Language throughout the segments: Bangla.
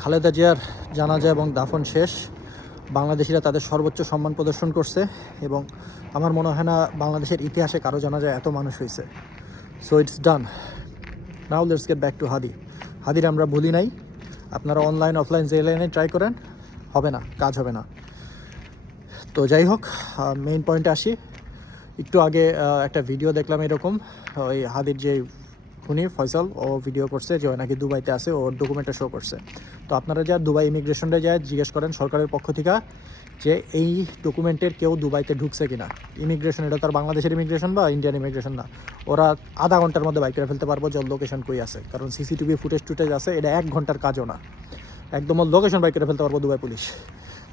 খালেদা জিয়ার জানাজা এবং দাফন শেষ। বাংলাদেশিরা তাদের সর্বোচ্চ সম্মান প্রদর্শন করছে এবং আমার মনে হয় না বাংলাদেশের ইতিহাসে কারো জানাজায় এত মানুষ হয়েছে। So it's done, now let's get back to হাদির আমরা ভুলি নাই। আপনারা অনলাইন অফলাইন যে লাইনে ট্রাই করেন, হবে না, কাজ হবে না। তো যাই হোক, মেইন পয়েন্টে আসি। একটু আগে একটা ভিডিও দেখলাম এরকম, ওই হাদির যে খুনি ফয়সাল, ও ভিডিও করছে যে নাকি দুবাইতে আছে, ওর ডকুমেন্টটা শো করছে। তো আপনারা যা দুবাই ইমিগ্রেশনে যায় জিজ্ঞেস করেন সরকারের পক্ষ থেকে যে এই ডকুমেন্টের কেউ দুবাইতে ঢুকছে কিনা। ইমিগ্রেশন এটা তার বাংলাদেশের ইমিগ্রেশন বা ইন্ডিয়ান ইমিগ্রেশন না। ওরা আধা ঘন্টার মধ্যে বাইক করে ফেলতে পারবো যে লোকেশন কই আছে, কারণ সিসিটিভি ফুটেজ আছে। এটা 1 ঘন্টার কাজও না, একদম লোকেশন বাইক করে ফেলতে পারবো দুবাই পুলিশ।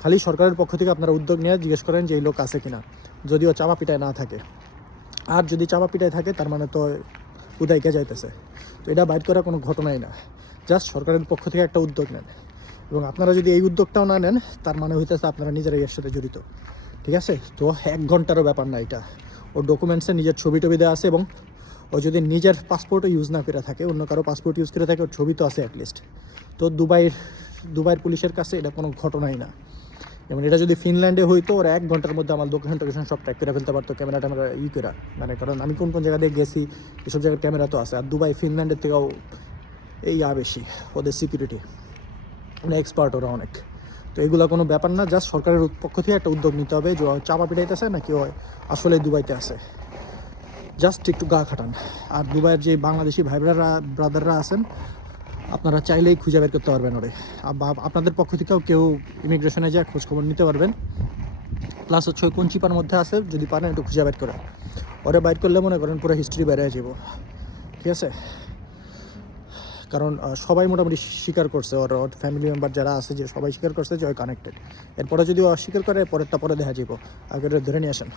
খালি সরকারের পক্ষ থেকে আপনারা উদ্যোগ নিয়ে জিজ্ঞেস করেন যে এই লোক আছে কিনা, যদিও চাপা পিটায় না থাকে। আর যদি চাপা পিটায় থাকে তার মানে তো উদাইকে যাইতেছে। তো এটা বাইট করা কোনো ঘটনাই না, জাস্ট সরকারের পক্ষ থেকে একটা উদ্যোগ নেন। এবং আপনারা যদি এই উদ্যোগটাও না নেন, তার মানে হইতেছে আপনারা নিজেরাই এর সাথে জড়িত। ঠিক আছে? তো 1 ঘন্টারও ব্যাপার না এটা। ওর ডকুমেন্টসে নিজের ছবি টবি দেওয়া আছে, এবং ও যদি নিজের পাসপোর্টও ইউজ না করে থাকে, অন্য কারো পাসপোর্ট ইউজ করে থাকে, ওর ছবি তো আছে অ্যাটলিস্ট। তো দুবাইয়ের পুলিশের কাছে এটা কোনো ঘটনাই না। যেমন এটা যদি ফিনল্যান্ডে হইতো, ওরা 1 ঘন্টার মধ্যে আমার লোকেশন সব ট্র্যাক করে ফেলতে পারতো, ক্যামেরা করা। মানে কারণ আমি কোন জায়গা দিয়ে গেছি, এসব জায়গার ক্যামেরা তো আছে। আর দুবাই ফিনল্যান্ডের থেকেও বেশি ওদের সিকিউরিটি, মানে এক্সপার্ট ওরা অনেক। তো এগুলো কোনো ব্যাপার না, জাস্ট সরকারের পক্ষ থেকে একটা উদ্যোগ নিতে হবে যে চাপা পিটাইতেছে নাকি আসলে দুবাইতে আছে। জাস্ট একটু গা খাটান। আর দুবাইয়ের যে বাংলাদেশি ভাই ব্রাদাররা আছেন, আপনারা চাইলেই খুঁজে বের করতে পারবেন ওরে। আপনাদের পক্ষ থেকেও কেউ ইমিগ্রেশনে যা খোঁজখবর নিতে পারবেন। প্লাস হচ্ছে কোন চিপার মধ্যে আছে, যদি পারেন একটু খুঁজে বের করেন। ওরে বাইর করলে মনে করেন পুরো হিস্ট্রি বেড়ে যাব। ঠিক আছে? কারণ সবাই মোটামুটি স্বীকার করছে, ওর ফ্যামিলি মেম্বার যারা আছে যে সবাই স্বীকার করছে যে ওই কানেক্টেড। এরপরে যদি অস্বীকার করে, পরেরটা পরে দেখা যাব। আগে ধরে নিয়ে আসেন।